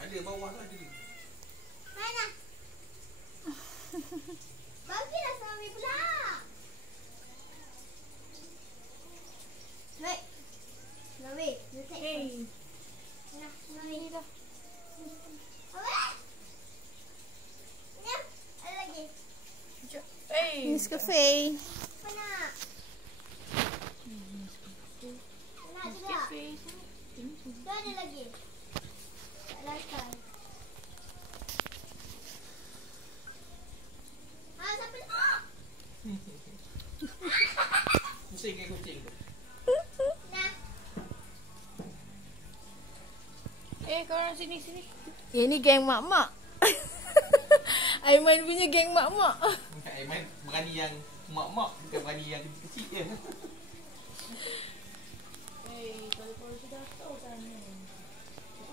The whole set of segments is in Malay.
Ada bawah tu ada. Mana? Bagilah suami pula. Baik. Nawi, letak. Hey. Nah, Nawi dah. Apa? Ni, ada lagi. Hey. Nescafe. Mana? Nak juga. Tu ada lagi. Tak lakai. Siapa ni? Pusing ke kucing tu? Nah. Korang sini. Yang ni geng mak-mak. Aiman punya geng mak-mak. Aiman berani yang mak-mak, bukan berani yang kecil-kecil je. Kalau korang sudah tahu kan.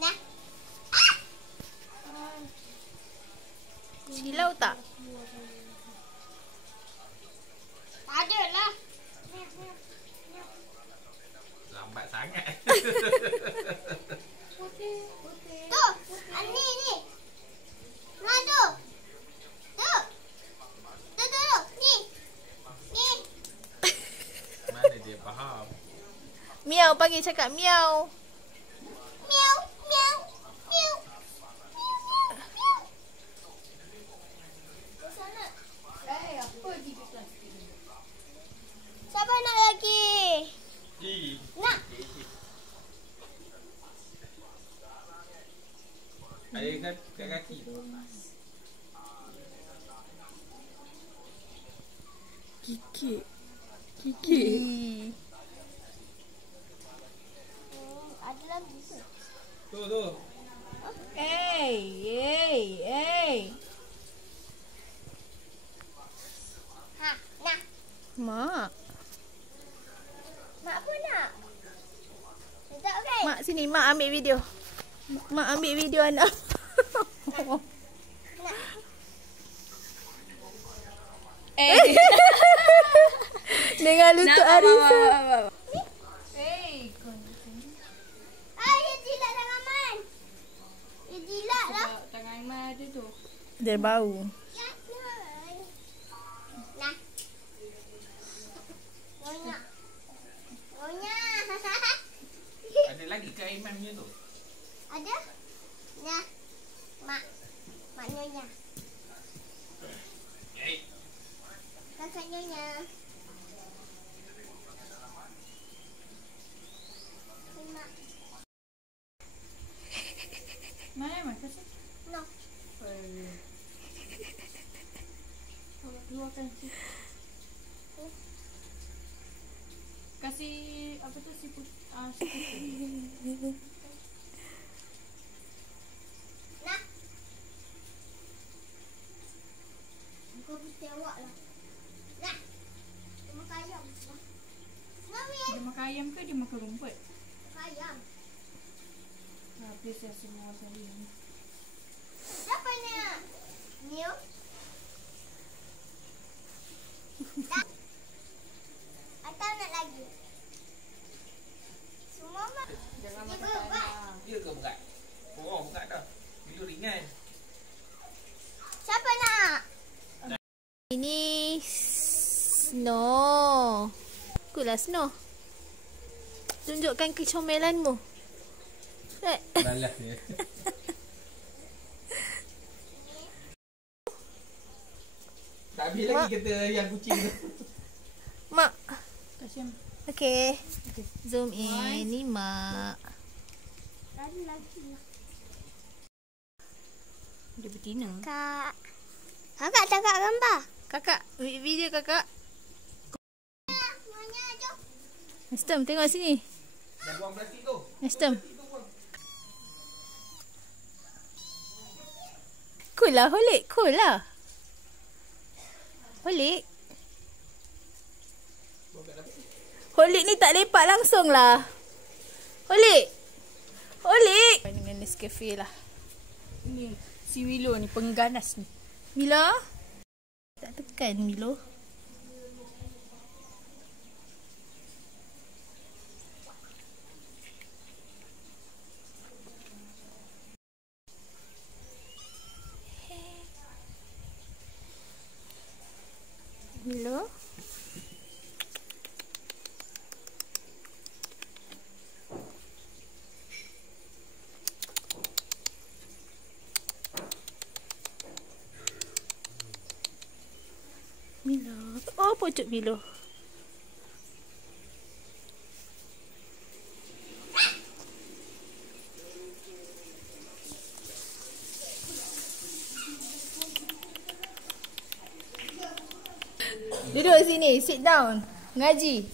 Nah. Silau tak? Tak ada lah. Lambat sangat. Putih. Tu, ni. Nah tu. Tu. Ni. Ni. Mana dia faham? Miau panggil cakap miau. Miau, miau, miau. Ke sana. Apa gigi plastik ni? Siapa nak lagi? Nak. Ada kan kat kaki. Kiki. Ada lagi ke? Tu. Hey. Ha, nak. Mak. Mak apa nak? Minta okey? Mak sini, mak ambil video. Mak ambil video anak. Nak. Dengan lutut Arisa. Dia jilat tangan Man. Dia jilat lah. Tangan Aiman ada tu. Dia bau. Nah. Nyonya. Ada lagi ke Aiman punya tu? Ada? Nah. Mak nyonya. Kakak nyonya. Mak. Mana Aiman kasih? No. Keluarkan si. Kasih apa tu si putih. Nah. Kau putih awak lah. Nah. Dia makan ayam. Nah. Dia makan ayam ke dia makan rumput? Makan ayam. Habis semua saya. Siapa nak? Miu. Atau nak lagi? Semua mak. Jangan Dia makan berat. tanah. Ya ke berat? Oh, berat dah. Itu ringan. Siapa nak? Ini Snow. Kulah Snow. Tunjukkan kecomelanmu. Balas dia. Tak habis lagi kata yang kucing tu. Mak. Kasih. Okey. Zoom in. Ni mak. Ada lagi lah. Dia betina. Kak. Kakak cakap gambar. Kakak, video kakak. Mana jom. Nestem, tengok sini. Dah buang plastik tu. Nestem. Cool lah, Holik. Cool lah. Holik. Holik ni tak lepak langsung lah. Holik. Holik. Dengan Nescafe lah. Ni si Milo ni pengganas ni. Milo. Tak tekan Milo. Ucup pilu. Duduk sini, sit down. Ngaji.